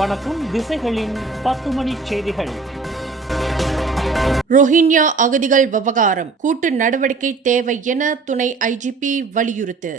வணக்கம். திசைகளின் 10 மணி செய்திகள். ரோஹிங்யா அகதிகள் விவகாரம் கூட்டு நடவடிக்கை தேவை என துணை ஐஜிபி வலியுறுத்து.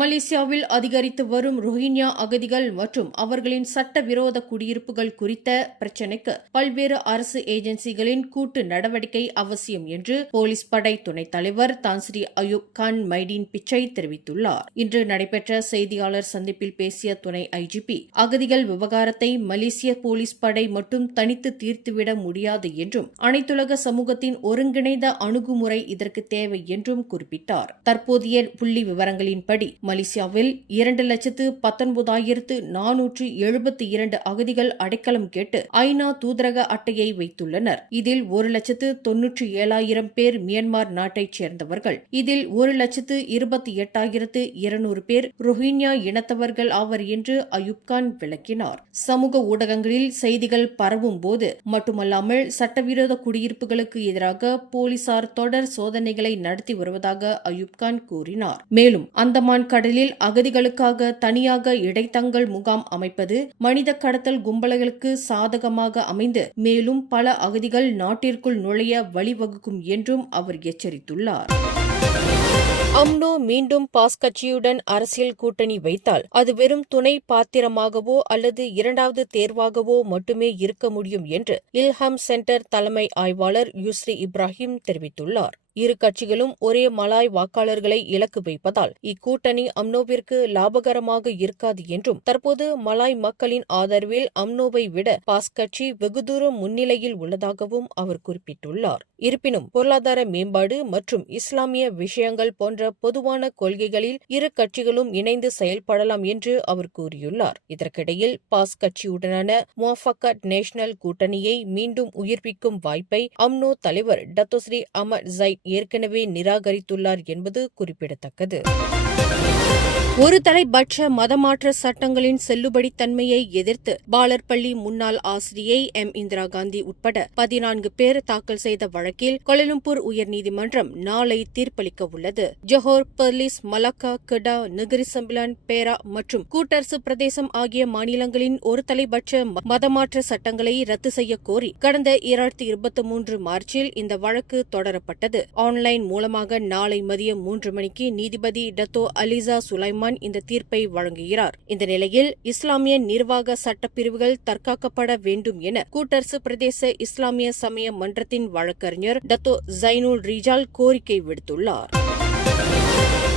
மலேசியாவில் அதிகரித்து வரும் ரோஹிங்யா அகதிகள் மற்றும் அவர்களின் சட்டவிரோத குடியிருப்புகள் குறித்த பிரச்சினைக்கு பல்வேறு அரசு ஏஜென்சிகளின் கூட்டு நடவடிக்கை அவசியம் என்று போலீஸ் படை துணைத் தலைவர் தான்ஸ்ரீ அயூப் கான் மைடீன் பிச்சை தெரிவித்துள்ளார். இன்று நடைபெற்ற செய்தியாளர் சந்திப்பில் பேசிய துணை ஐஜிபி அகதிகள் விவகாரத்தை மலேசிய போலீஸ் படை மட்டும் தனித்து தீர்த்துவிட முடியாது என்றும் அனைத்துலக சமூகத்தின் ஒருங்கிணைந்த அணுகுமுறை இதற்கு தேவை என்றும் குறிப்பிட்டார். தற்போதைய புள்ளி விவரங்களின்படி மலேசியாவில் 2,19,472 அகதிகள் அடைக்கலம் கேட்டு ஐநா தூதரக அட்டையை வைத்துள்ளனர். இதில் 1,97,000 பேர் மியான்மர் நாட்டைச் சேர்ந்தவர்கள். இதில் 1,28,200 பேர் ரோஹிங்யா இனத்தவர்கள் ஆவர் என்று அயூப்கான் விளக்கினார். சமூக ஊடகங்களில் செய்திகள் பரவும் போது மட்டுமல்லாமல் சட்டவிரோத குடியிருப்புகளுக்கு எதிராக போலீசார் தொடர் சோதனைகளை நடத்தி வருவதாக அயூப்கான் கூறினார். மேலும் அந்தமான் கடலில் அகதிகளுக்காக தனியாக இடைத்தங்கல் முகாம் அமைப்பது மனித கடத்தல் கும்பல்களுக்கு சாதகமாக அமைந்து மேலும் பல அகதிகள் நாட்டிற்குள் நுழைய வழிவகுக்கும் என்றும் அவர் எச்சரித்துள்ளார். அம்னோ மீண்டும் பாஸ் கட்சியுடன் அரசியல் கூட்டணி வைத்தால் அது வெறும் துணை பாத்திரமாகவோ அல்லது இரண்டாவது தேர்வாகவோ மட்டுமே இருக்க முடியும் என்று இல்ஹாம் சென்டர் தலைமை ஆய்வாளர் யூஸ்ரி இப்ராஹிம் தெரிவித்துள்ளார். இரு கட்சிகளும் ஒரே மலாய் வாக்காளர்களை இலக்கு வைப்பதால் இக்கூட்டணி அம்னோவிற்கு லாபகரமாக இருக்காது என்றும் தற்போது மலாய் மக்களின் ஆதரவில் அம்னோவை விட பாஸ் கட்சி வெகுதூரம் முன்னிலையில் உள்ளதாகவும் அவர் குறிப்பிட்டுள்ளார். இருப்பினும் பொருளாதார மேம்பாடு மற்றும் இஸ்லாமிய விஷயங்கள் போன்ற பொதுவான கொள்கைகளில் இரு கட்சிகளும் இணைந்து செயல்படலாம் என்று அவர் கூறியுள்ளார். இதற்கிடையில் பாஸ் கட்சியுடனான முவாஃபகத் நேஷனல் கூட்டணியை மீண்டும் உயிர்ப்பிக்கும் வாய்ப்பை அம்னோ தலைவர் டத்தோஸ்ரீ அமர் ஜைட் ஏற்கனவே நிராகரித்துள்ளார் என்பது குறிப்பிடத்தக்கது. ஒரு தலைபட்ச மதமாற்ற சட்டங்களின் செல்லுபடித்தன்மையை எதிர்த்து பாலர்பள்ளி முன்னாள் ஆசிரியை இந்திரா காந்தி உட்பட 14 பேர் தாக்கல் செய்த வழக்கில் கோலாலம்பூர் உயர்நீதிமன்றம் நாளை தீர்ப்பளிக்க உள்ளது. ஜொஹோர், பெர்லிஸ், மலாக்கா, கெடா, நெகிரி செம்பிலான், பேரா மற்றும் கூட்டரசு பிரதேசம் ஆகிய மாநிலங்களின் ஒரு தலைபட்ச மதமாற்ற சட்டங்களை ரத்து செய்ய கோரி கடந்த 2023 மார்ச்சில் இந்த வழக்கு தொடரப்பட்டது. ஆன்லைன் மூலமாக நாளை மதியம் 3 மணிக்கு நீதிபதி டத்தோ அலிசா சுலைமான் இந்த தீர்ப்பை வழங்குகிறார். இந்த நிலையில் இஸ்லாமிய நிர்வாக சட்டப்பிரிவுகள் தற்காக்கப்பட வேண்டும் என கூட்டரசு பிரதேச இஸ்லாமிய சமய மன்றத்தின் வழக்கறிஞர் டத்தோ ஜைனுல் ரிஜால் கோரிக்கை விடுத்துள்ளார்.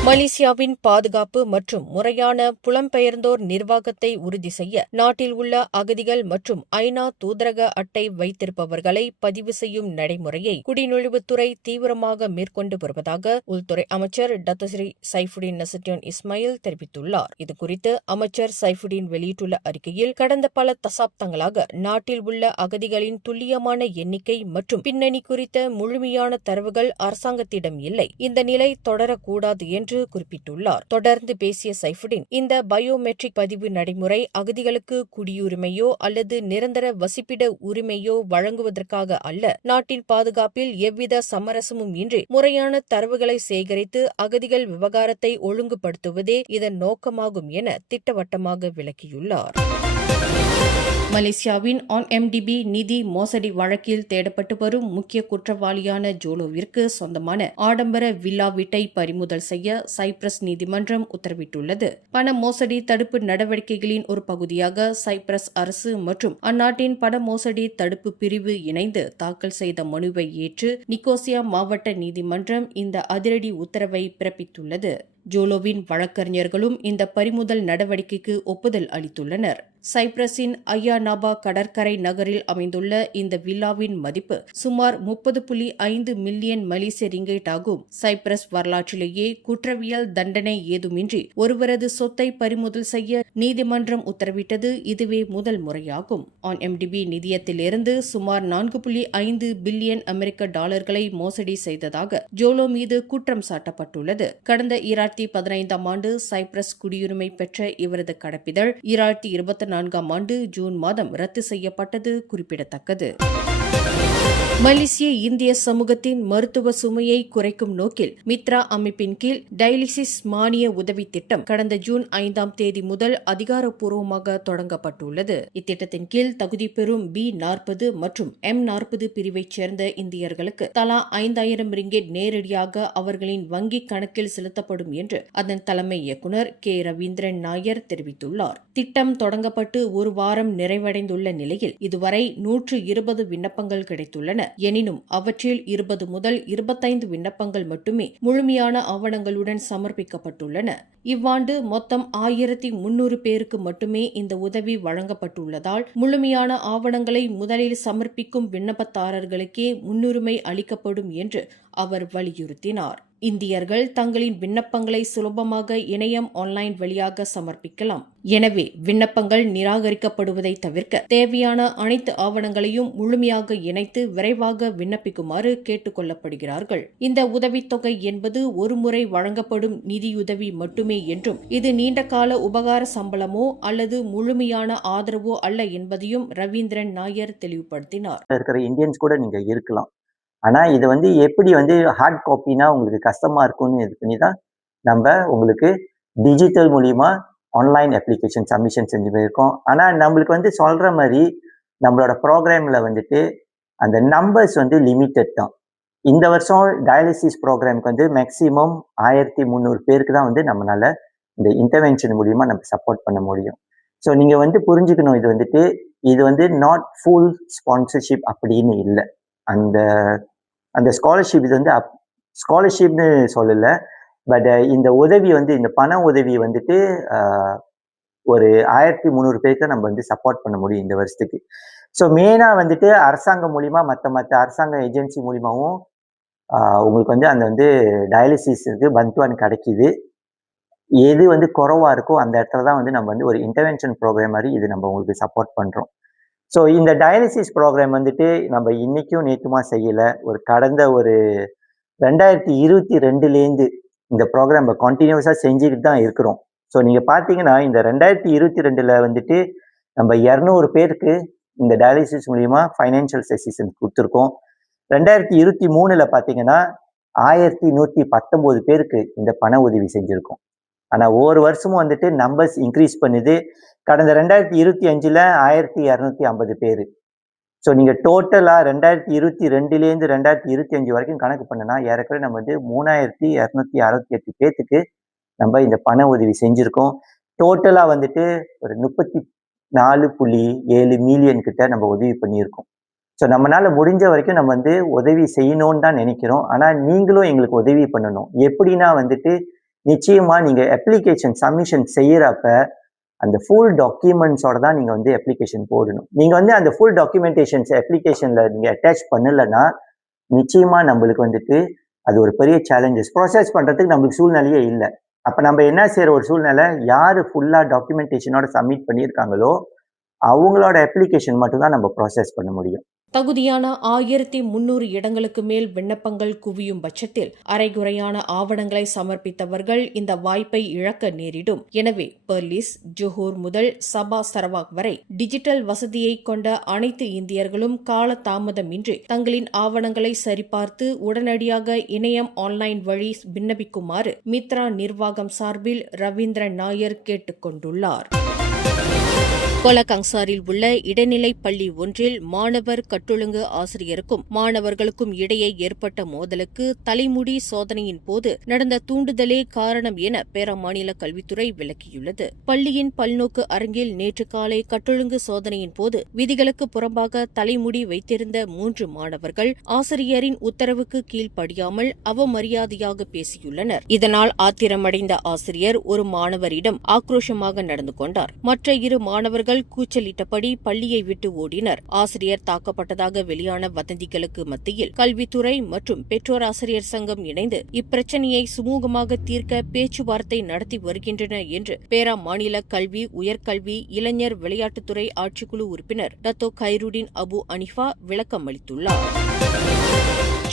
மலேசியாவின் பாதுகாப்பு மற்றும் முறையான புலம்பெயர்ந்தோர் நிர்வாகத்தை உறுதி செய்ய நாட்டில் உள்ள அகதிகள் மற்றும் ஐநா தூதரக அட்டை வைத்திருப்பவர்களை பதிவு செய்யும் நடைமுறையை குடிநுழைவுத்துறை தீவிரமாக மேற்கொண்டு வருவதாக உள்துறை அமைச்சர் டத்தோஸ்ரீ சைஃபுடின் நசுட்டியான் இஸ்மாயில் தெரிவித்துள்ளார். இதுகுறித்து அமைச்சர் சைஃபுடின் வெளியிட்டுள்ள அறிக்கையில் கடந்த பல தசாப்தங்களாக நாட்டில் உள்ள அகதிகளின் துல்லியமான எண்ணிக்கை மற்றும் பின்னணி குறித்த முழுமையான தரவுகள் அரசாங்கத்திடம் இல்லை. இந்த நிலை தொடரக்கூடாது என்று குறிப்பிட்டுள்ளார். தொடர்ந்து பேசிய சைஃபுடின் இந்த பயோமெட்ரிக் பதிவு நடைமுறை அகதிகளுக்கு குடியுரிமையோ அல்லது நிரந்தர வசிப்பிட உரிமையோ வழங்குவதற்காக அல்ல, நாட்டின் பாதுகாப்பில் எவ்வித சமரசமும் இன்றி முறையான தரவுகளை சேகரித்து அகதிகள் விவகாரத்தை ஒழுங்குபடுத்துவதே இதன் நோக்கமாகும் என திட்டவட்டமாக விளக்கியுள்ளார். மலேசியாவின் OnMDB நிதி மோசடி வழக்கில் தேடப்பட்டு வரும் முக்கிய குற்றவாளியான ஜோலோவிற்கு சொந்தமான ஆடம்பர வில்லா வீட்டை பறிமுதல் செய்ய சைப்ரஸ் நீதிமன்றம் உத்தரவிட்டுள்ளது. பண மோசடி தடுப்பு நடவடிக்கைகளின் ஒரு பகுதியாக சைப்ரஸ் அரசு மற்றும் அந்நாட்டின் பண மோசடி தடுப்பு பிரிவு இணைந்து தாக்கல் செய்த மனுவை ஏற்று நிக்கோசியா மாவட்ட நீதிமன்றம் இந்த அதிரடி உத்தரவை பிறப்பித்துள்ளது. ஜோலோவின் வழக்கறிஞர்களும் இந்த பறிமுதல் நடவடிக்கைக்கு ஒப்புதல் அளித்துள்ளனர். சைப்ரஸின் ஐயானாபா கடற்கரை நகரில் அமைந்துள்ள இந்த வில்லாவின் மதிப்பு சுமார் 30.5 மில்லியன் மலேசிய ரிங்கெட் ஆகும். சைப்ரஸ் வரலாற்றிலேயே குற்றவியல் தண்டனை ஏதுமின்றி ஒருவரது சொத்தை பறிமுதல் செய்ய நீதிமன்றம் உத்தரவிட்டது இதுவே முதல் முறையாகும். OnMDB நிதியத்திலிருந்து சுமார் 4.5 பில்லியன் அமெரிக்க டாலர்களை மோசடி செய்ததாக ஜோலோ மீது குற்றம் சாட்டப்பட்டுள்ளது. கடந்த 2015 ஆண்டு சைப்ரஸ் குடியுரிமை பெற்ற இவரது கடப்பிதழ் 2024 2014ஆம் ஆண்டு ஜூன் மாதம் ரத்து செய்யப்பட்டது குறிப்பிடத்தக்கது. மலேசிய இந்திய சமூகத்தின் மருத்துவ சுமையை குறைக்கும் நோக்கில் மித்ரா அமைப்பின் கீழ் டயாலிசிஸ் மானிய உதவி திட்டம் கடந்த ஜூன் 5ஆம் தேதி முதல் அதிகாரப்பூர்வமாக தொடங்கப்பட்டுள்ளது. இத்திட்டத்தின் கீழ் தகுதி பெறும் B40 மற்றும் M40 பிரிவைச் சேர்ந்த இந்தியர்களுக்கு தலா 5000 ரிங்கெட் நேரடியாக அவர்களின் வங்கிக் கணக்கில் செலுத்தப்படும் என்று அதன் தலைமை இயக்குநர் K. ரவீந்திரன் நாயர் தெரிவித்துள்ளார். திட்டம் தொடங்கப்பட்டு ஒரு வாரம் நிறைவடைந்துள்ள நிலையில் இதுவரை 120 விண்ணப்பங்கள் கிடைத்துள்ளன. எனினும் அவற்றில் 20 முதல் 25 விண்ணப்பங்கள் மட்டுமே முழுமையான ஆவணங்களுடன் சமர்ப்பிக்கப்பட்டுள்ளன. இவ்வாண்டு மொத்தம் 1300 பேருக்கு மட்டுமே இந்த உதவி வழங்கப்பட்டுள்ளதால் முழுமையான ஆவணங்களை முதலில் சமர்ப்பிக்கும் விண்ணப்பதாரர்களுக்கே முன்னுரிமை அளிக்கப்படும் என்று அவர் வலியுறுத்தினார். இந்தியர்கள் தங்களின் விண்ணப்பங்களை சுலபமாக இணையம் ஆன்லைன் வழியாக சமர்ப்பிக்கலாம். எனவே விண்ணப்பங்கள் நிராகரிக்கப்படுவதை தவிர்க்க தேவையான அனைத்து ஆவணங்களையும் முழுமையாக இணைத்து விரைவாக விண்ணப்பிக்குமாறு கேட்டுக் கொள்ளப்படுகிறார்கள். இந்த உதவித்தொகை என்பது ஒருமுறை வழங்கப்படும் நிதியுதவி மட்டுமே என்றும் இது நீண்டகால உபகார சம்பளமோ அல்லது முழுமையான ஆதரவோ அல்ல என்பதையும் ரவீந்திரன் நாயர் தெளிவுபடுத்தினார். இந்தியன்ஸ் கூட நீங்க இருக்கலாம். ஆனா இது எப்படி ஹார்ட் காப்பினா உங்களுக்கு கஷ்டமா இருக்கும்னு இது பண்ணி தான் நம்ம உங்களுக்கு டிஜிட்டல் மூலியமா ஆன்லைன் அப்ளிகேஷன் சப்மிஷன் செஞ்சு போயிருக்கோம். ஆனா நம்மளுக்கு சொல்ற மாதிரி நம்மளோட ப்ரோக்ராம்ல அந்த நம்பர்ஸ் லிமிட்டட் தான். இந்த வருஷம் டயாலிசிஸ் ப்ரோக்ராமுக்கு மேக்சிமம் 1300 பேருக்கு தான் நம்மளால இந்த இன்டர்வென்ஷன் மூலியமா நம்ம சப்போர்ட் பண்ண முடியும். ஸோ நீங்க புரிஞ்சுக்கணும், இது நாட் ஃபுல் ஸ்பான்சர்ஷிப் அப்படின்னு இல்லை. அந்த ஸ்காலர்ஷிப் இது ஸ்காலர்ஷிப்னு சொல்லலை, பட் இந்த உதவி இந்த பண உதவி ஒரு 1300 பேருக்கு நம்ம சப்போர்ட் பண்ண முடியும் இந்த வருஷத்துக்கு. ஸோ மெயினாக அரசாங்கம் மூலிமா மற்ற அரசாங்க ஏஜென்சி மூலிமாவும் உங்களுக்கு அந்த டயாலிசிஸுக்கு பந்துவான் கிடைக்கிது. எது குறைவா இருக்கோ அந்த இடத்துல தான் நம்ம ஒரு இன்டர்வென்ஷன் ப்ரோக்ராம் மாதிரி இது நம்ம உங்களுக்கு சப்போர்ட் பண்ணுறோம். ஸோ இந்த டயாலிசிஸ் ப்ரோக்ராம் நம்ம இன்னைக்கும் நேற்றுமா செய்யலை. கடந்த 2022லேருந்து இந்த ப்ரோக்ராம் நம்ம கண்டினியூஸாக செஞ்சுக்கிட்டு தான் இருக்கிறோம். ஸோ நீங்கள் பார்த்தீங்கன்னா இந்த 2022ல் நம்ம 200 பேருக்கு இந்த டயாலிசிஸ் மூலியமா ஃபைனான்சியல் அசிஸ்டன்ஸ் கொடுத்துருக்கோம். 2023ல் பார்த்தீங்கன்னா 1119 பேருக்கு இந்த பண உதவி செஞ்சுருக்கோம். ஆனால் ஒவ்வொரு வருஷமும் நம்பர்ஸ் இன்க்ரீஸ் பண்ணுது. கடந்த 2025ல் 1250 பேர். ஸோ நீங்கள் டோட்டலாக 2022லேருந்து 2025 வரைக்கும் கணக்கு பண்ணனா ஏறக்குறைய நம்ம 3268 பேர்த்துக்கு நம்ம இந்த பண உதவி செஞ்சுருக்கோம். டோட்டலாக ஒரு 34.7 மில்லியன் கிட்ட நம்ம உதவி பண்ணியிருக்கோம். ஸோ நம்மளால முடிஞ்ச வரைக்கும் நம்ம உதவி செய்யணும்னு தான் நினைக்கிறோம். ஆனால் நீங்களும் எங்களுக்கு உதவி பண்ணணும். எப்படின்னா நிச்சயமா நீங்க அப்ளிகேஷன் சப்மிஷன் செய்யறப்ப அந்த ஃபுல் டாக்குமெண்ட்ஸோட தான் நீங்க அப்ளிகேஷன் போடணும். நீங்க அந்த ஃபுல் டாக்குமெண்டேஷன்ஸ் அப்ளிகேஷன்ல நீங்க அட்டாச் பண்ணலைன்னா நிச்சயமா நம்மளுக்கு அது ஒரு பெரிய சேலஞ்சஸ். ப்ராசஸ் பண்றதுக்கு நம்மளுக்கு சூழ்நிலையே இல்லை. அப்ப நம்ம என்ன செய்யற ஒரு சூழ்நிலை, யாரு ஃபுல்லா டாக்குமெண்டேஷனோட சப்மிட் பண்ணியிருக்காங்களோ அவங்களோட அப்ளிகேஷன் மட்டும் தான் நம்ம ப்ராசஸ் பண்ண முடியும். தகுதியான 1300 இடங்களுக்கு மேல் விண்ணப்பங்கள் குவியும் பட்சத்தில் அரைகுறையான ஆவணங்களை சமர்ப்பித்தவர்கள் இந்த வாய்ப்பை இழக்க நேரிடும். எனவே பெர்லிஸ், ஜோஹர் முதல் சபா சரவாக் வரை டிஜிட்டல் வசதியை கொண்ட அனைத்து இந்தியர்களும் கால தாமதமின்றி தங்களின் ஆவணங்களை சரிபார்த்து உடனடியாக இணையம் ஆன்லைன் வழி விண்ணப்பிக்குமாறு மித்ரா நிர்வாகம் சார்பில் ரவீந்திரன் நாயர் கேட்டுக் கொண்டுள்ளார். கோலகங்சாரில் உள்ள இடைநிலை பள்ளி ஒன்றில் மாணவர் கட்டொழுங்கு ஆசிரியருக்கும் மாணவர்களுக்கும் இடையே ஏற்பட்ட மோதலுக்கு தலைமுடி சோதனையின் போது நடந்த தூண்டுதலே காரணம் என பேரா மாநில கல்வித்துறை விளக்கியுள்ளது. பள்ளியின் பல்நோக்கு அரங்கில் நேற்று காலை கட்டொழுங்கு சோதனையின் போது விதிகளுக்கு புறம்பாக தலைமுடி வைத்திருந்த 3 மாணவர்கள் ஆசிரியரின் உத்தரவுக்கு கீழ்ப்படியாமல் அவமரியாதையாக பேசியுள்ளனர். இதனால் ஆத்திரமடைந்த ஆசிரியர் ஒரு மாணவரிடம் ஆக்ரோஷமாக நடந்து கொண்டார். மற்ற 2 மாணவர்கள் கூச்சலிட்டபடி பள்ளியை விட்டு ஓடினர். ஆசிரியர் தாக்கப்பட்டதாக வெளியான வதந்திகளுக்கு மத்தியில் கல்வித்துறை மற்றும் பெற்றோர் ஆசிரியர் சங்கம் இணைந்து இப்பிரச்சினையை சுமூகமாக தீர்க்க பேச்சுவார்த்தை நடத்தி வருகின்றன என்று பேரா மாநில கல்வி, உயர்கல்வி, இளைஞர் விளையாட்டுத்துறை ஆட்சிக்குழு உறுப்பினர் டத்தோ கைருடின் அபு அனிஃபா விளக்கம் அளித்துள்ளார்.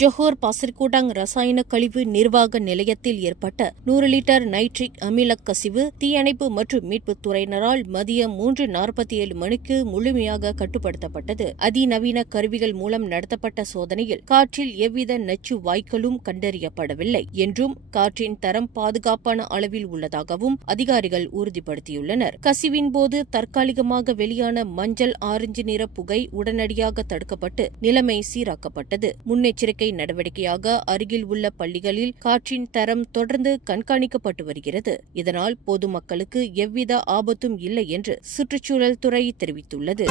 ஜொஹோர் பாசிர்கோடாங் ரசாயன கழிவு நிர்வாக நிலையத்தில் ஏற்பட்ட 100 லிட்டர் நைட்ரிக் அமில கசிவு தீயணைப்பு மற்றும் மீட்புத் துறையினரால் மதியம் 3:47 மணிக்கு முழுமையாக கட்டுப்படுத்தப்பட்டது. அதிநவீன கருவிகள் மூலம் நடத்தப்பட்ட சோதனையில் காற்றில் எவ்வித நச்சு வாயுக்களும் கண்டறியப்படவில்லை என்றும் காற்றின் தரம் பாதுகாப்பான அளவில் உள்ளதாகவும் அதிகாரிகள் உறுதிப்படுத்தியுள்ளனர். கசிவின் போது தற்காலிகமாக வெளியான மஞ்சள் ஆரஞ்சு நிற புகை உடனடியாக தடுக்கப்பட்டு நிலைமை சீராக்கப்பட்டது. முன்னெச்சரிக்கை நடவடிக்கையாக அருகில் உள்ள பள்ளிகளில் காற்றின் தரம் தொடர்ந்து கண்காணிக்கப்பட்டு வருகிறது. இதனால் பொதுமக்களுக்கு எவ்வித ஆபத்தும் இல்லை என்று சுற்றுச்சூழல் துறை தெரிவித்துள்ளது.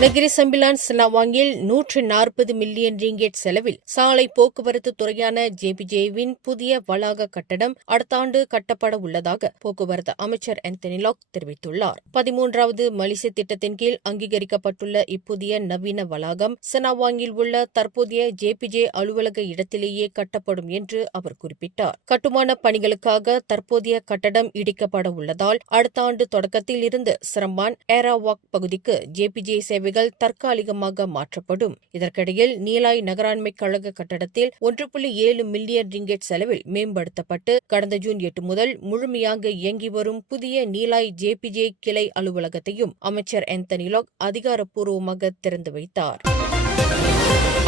நெகிரி சம்பிலான் சினாவாங்கில் 140 மில்லியன் ரிங்கெட் செலவில் சாலை போக்குவரத்து துறையான ஜேபிஜேவின் புதிய வளாக கட்டடம் அடுத்த ஆண்டு கட்டப்பட உள்ளதாக போக்குவரத்து அமைச்சர் ஆந்தனி லாக் தெரிவித்துள்ளார். 13வது மலிசே திட்டத்தின் கீழ் அங்கீகரிக்கப்பட்டுள்ள இப்புதிய நவீன வளாகம் சினாவாங்கில் உள்ள தற்போதைய ஜேபிஜே அலுவலக இடத்திலேயே கட்டப்படும் என்று அவர் குறிப்பிட்டார். கட்டுமான பணிகளுக்காக தற்போதைய கட்டடம் இடிக்கப்பட உள்ளதால் அடுத்த ஆண்டு தொடக்கத்தில் இருந்து சிரம்பான் ஏராவாக் பகுதிக்கு ஜேபிஜே சேவைகள் தற்காலிகமாக மாற்றப்படும். இதற்கிடையில் நீலாய் நகராண்மை கழக கட்டடத்தில் 1.7 மில்லியன் ரிங்கெட் செலவில் மேம்படுத்தப்பட்டு கடந்த ஜூன் 8 முதல் முழுமையாக இயங்கி வரும் புதிய நீலாய் ஜேபிஜே கிளை அலுவலகத்தையும் அமைச்சர் ஆந்தனி லாக் அதிகாரப்பூர்வமாக திறந்து வைத்தார்.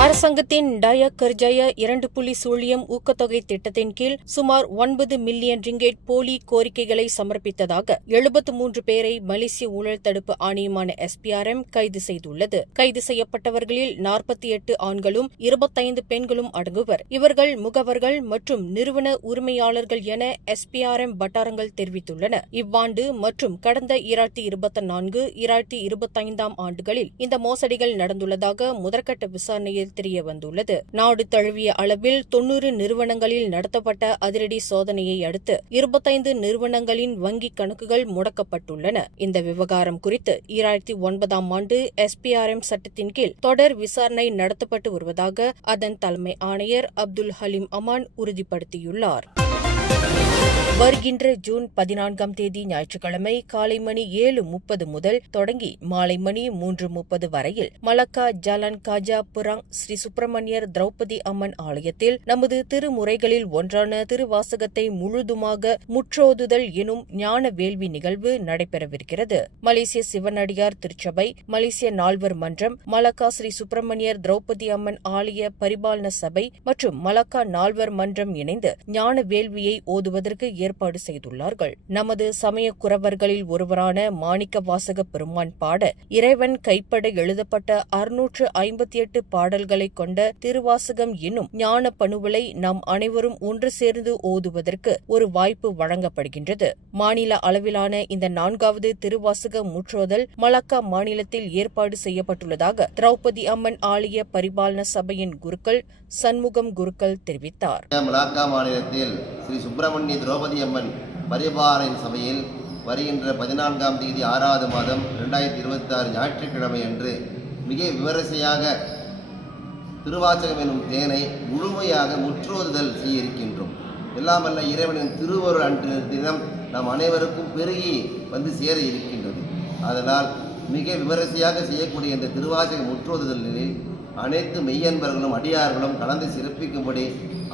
அரசாங்கத்தின் டயா கர்ஜாயா 2.0 ஊக்கத்தொகை திட்டத்தின் கீழ் சுமார் 9 மில்லியன் ரிங்கெட் போலி கோரிக்கைகளை சமர்ப்பித்ததாக 73 பேரை மலேசிய ஊழல் தடுப்பு ஆணையமான SPRM கைது செய்துள்ளது. கைது செய்யப்பட்டவர்களில் 48 ஆண்களும் 25 பெண்களும் அடங்குவர். இவர்கள் முகவர்கள் மற்றும் நிறுவன உரிமையாளர்கள் என SPRM வட்டாரங்கள் தெரிவித்துள்ளன. இவ்வாண்டு மற்றும் கடந்த 2024, 2025 ஆண்டுகளில் இந்த மோசடிகள் நடந்துள்ளதாக முதற்கட்ட விசாரணையில் தெரிய வந்துள்ளது. நாடு தழுவிய அளவில் 90 நிறுவனங்களில் நடத்தப்பட்ட அதிரடி சோதனையை அடுத்து 25 நிறுவனங்களின் வங்கிக் கணக்குகள் முடக்கப்பட்டுள்ளன. இந்த விவகாரம் குறித்து 2009 ஆண்டு SPRM சட்டத்தின் கீழ் தொடர் விசாரணை நடத்தப்பட்டு வருவதாக அதன் தலைமை ஆணையர் அப்துல் ஹலீம் அமான் உறுதிப்படுத்தியுள்ளார். வருகின்ற ஜூன் 14ஆம் தேதி ஞாயிற்றுக்கிழமை காலை மணி 7:30 முதல் தொடங்கி மாலை மணி 3:30 வரையில் மலக்கா ஜாலான் காஜா புராங் ஸ்ரீ சுப்பிரமணியர் திரௌபதி அம்மன் ஆலயத்தில் நமது திருமுறைகளில் ஒன்றான திருவாசகத்தை முழுதுமாக முற்றோதுதல் எனும் ஞான வேள்வி நிகழ்வு நடைபெறவிருக்கிறது. மலேசிய சிவனடியார் திருச்சபை, மலேசிய நால்வர் மன்றம், மலக்கா ஸ்ரீ சுப்பிரமணியர் திரௌபதி அம்மன் ஆலய பரிபாலன சபை மற்றும் மலக்கா நால்வர் மன்றம் இணைந்து ஞான வேள்வியை ஓதுவதற்கு ஏற்பாடு செய்துள்ளார்கள். நமது சமய குரவர்களில் ஒருவரான மாணிக்க வாசக பெருமான் பாட இறைவன் கைப்பட எழுதப்பட்ட 658 பாடல்களை கொண்ட திருவாசகம் என்னும் ஞான பணுவலை நாம் அனைவரும் ஒன்று சேர்ந்து ஓதுவதற்கு ஒரு வாய்ப்பு வழங்கப்படுகின்றது. மாநில அளவிலான இந்த 4வது திருவாசக முற்றோதல் மலாக்கா மாநிலத்தில் ஏற்பாடு செய்யப்பட்டுள்ளதாக திரௌபதி அம்மன் ஆலய பரிபாலன சபையின் குருக்கள் சண்முகம் குருக்கள் தெரிவித்தார். மலாக்கா மாநிலத்தில் ஸ்ரீ சுப்பிரமணிய திரௌபதி அம்மன் பரிபாலன சபையில் வருகின்ற 14ஆம் தேதி 6வது மாதம் 2026 ஞாயிற்றுக்கிழமை அன்று மிக விமரிசையாக திருவாசகம் எனும் தேனை முழுமையாக முற்றோதுதல் செய்ய இருக்கின்றோம். எல்லாமல்ல இறைவனின் திருவருள் அன்று தினம் நாம் அனைவருக்கும் பெருகி வந்து சேர இருக்கின்றது. அதனால் மிக விமரிசையாக செய்யக்கூடிய இந்த திருவாசக முற்றோதுதலில் அனைத்து மெய்யன்பர்களும் அடியார்களும் கலந்து சிறப்பிக்கும்படி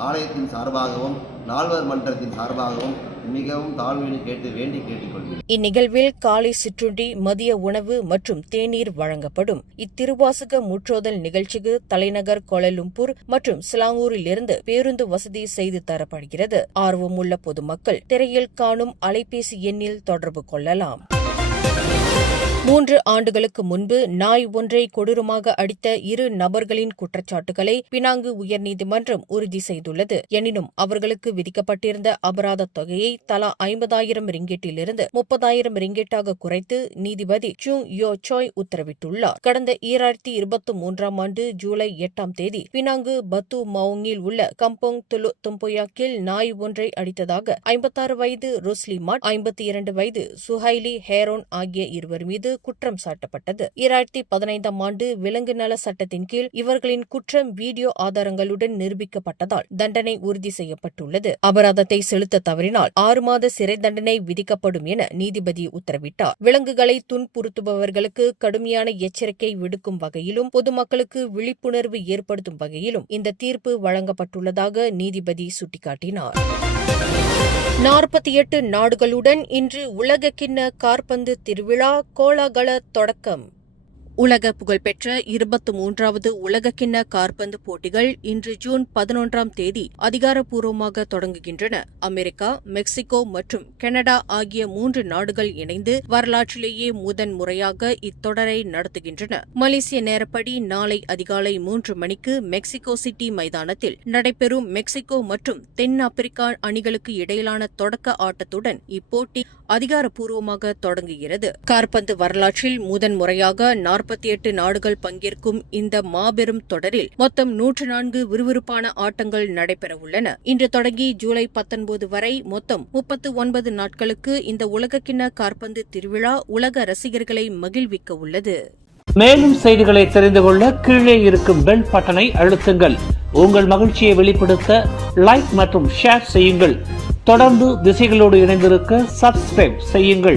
ஆலயத்தின் சார்பாகவும் நால்வர் மன்றத்தின் சார்பாகவும் மிகவும் தாழ்மையை கேட்டுக்கொள்கிறேன். இந்நிகழ்வில் காலை சிற்றுண்டி, மதிய உணவு மற்றும் தேநீர் வழங்கப்படும். இத்திருவாசக முற்றோதல் நிகழ்ச்சிக்கு தலைநகர் கோலாலம்பூர் மற்றும் சிலாங்கூரில் இருந்து பேருந்து வசதி செய்து தரப்படுகிறது. ஆர்வமுள்ள பொதுமக்கள் திரையில் காணும் அலைபேசி எண்ணில் தொடர்பு கொள்ளலாம். 3 ஆண்டுகளுக்கு முன்பு நாய் ஒன்றை கொடூரமாக அடித்த 2 நபர்களின் குற்றச்சாட்டுகளை பினாங்கு உயர்நீதிமன்றம் உறுதி செய்துள்ளது. எனினும் அவர்களுக்கு விதிக்கப்பட்டிருந்த அபராத தொகையை தலா 50,000 ரிங்கெட்டிலிருந்து 30,000 ரிங்கெட்டாக குறைத்து நீதிபதி சூங் யோ சாய் உத்தரவிட்டுள்ளார். கடந்த 2023ஆம் ஆண்டு ஜூலை 8ஆம் தேதி பினாங்கு பத்து மவுங்கில் உள்ள கம்போங் துலு தும்போயாக்கில் நாய் ஒன்றை அடித்ததாக 56 வயது ரோஸ்லி மாட், 52 வயது சுஹைலி ஹேரோன் ஆகிய இருவர் மீது குற்றம் சாட்டப்பட்டது. 2015ஆம் ஆண்டு விலங்கு நல சட்டத்தின் கீழ் இவர்களின் குற்றம் வீடியோ ஆதாரங்களுடன் நிரூபிக்கப்பட்டதால் தண்டனை உறுதி செய்யப்பட்டுள்ளது. அபராதத்தை செலுத்த தவறினால் 6 மாத சிறை தண்டனை விதிக்கப்படும் என நீதிபதி உத்தரவிட்டார். விலங்குகளை துன்புறுத்துபவர்களுக்கு கடுமையான எச்சரிக்கை விடுக்கும் வகையிலும் பொதுமக்களுக்கு விழிப்புணர்வு ஏற்படுத்தும் வகையிலும் இந்த தீர்ப்பு வழங்கப்பட்டுள்ளதாக நீதிபதி சுட்டிக்காட்டினார். 48 நாடுகளுடன் இன்று உலகக்கிண்ண காற்பந்து திருவிழா கோலாகல தொடக்கம். உலக புகழ்பெற்ற 23வது உலகக்கிண்ண காற்பந்து போட்டிகள் இன்று ஜூன் 11ஆம் தேதி அதிகாரப்பூர்வமாக தொடங்குகின்றன. அமெரிக்கா, மெக்சிகோ மற்றும் கனடா ஆகிய 3 நாடுகள் இணைந்து வரலாற்றிலேயே முதன்முறையாக இத்தொடரை நடத்துகின்றன. மலேசிய நேரப்படி நாளை அதிகாலை 3 மணிக்கு மெக்சிகோ சிட்டி மைதானத்தில் நடைபெறும் மெக்சிகோ மற்றும் தென்னாப்பிரிக்கா அணிகளுக்கு இடையிலான தொடக்க ஆட்டத்துடன் இப்போட்டி அதிகாரப்பூர்வமாக தொடங்குகிறது. காற்பந்து வரலாற்றில் முதன்முறையாக 48 நாடுகள் பங்கேற்கும் இந்த மாபெரும் தொடரில் மொத்தம் 104 விறுவிறுப்பான ஆட்டங்கள் நடைபெறவுள்ளன. இன்று தொடங்கி ஜூலை 19 வரை மொத்தம் 39 நாட்களுக்கு இந்த உலகக்கிண்ண காற்பந்து திருவிழா உலக ரசிகர்களை மகிழ்விக்க உள்ளது. மேலும் செய்திகளை தெரிந்து கொள்ள கீழே இருக்கும் பெல் பட்டனை அழுத்துங்கள். உங்கள் மகிழ்ச்சியை வெளிப்படுத்த லைக் மற்றும் ஷேர் செய்யுங்கள். தொடர்ந்து திசைகளோடு இணைந்திருக்க சப்ஸ்கிரைப் செய்யுங்கள்.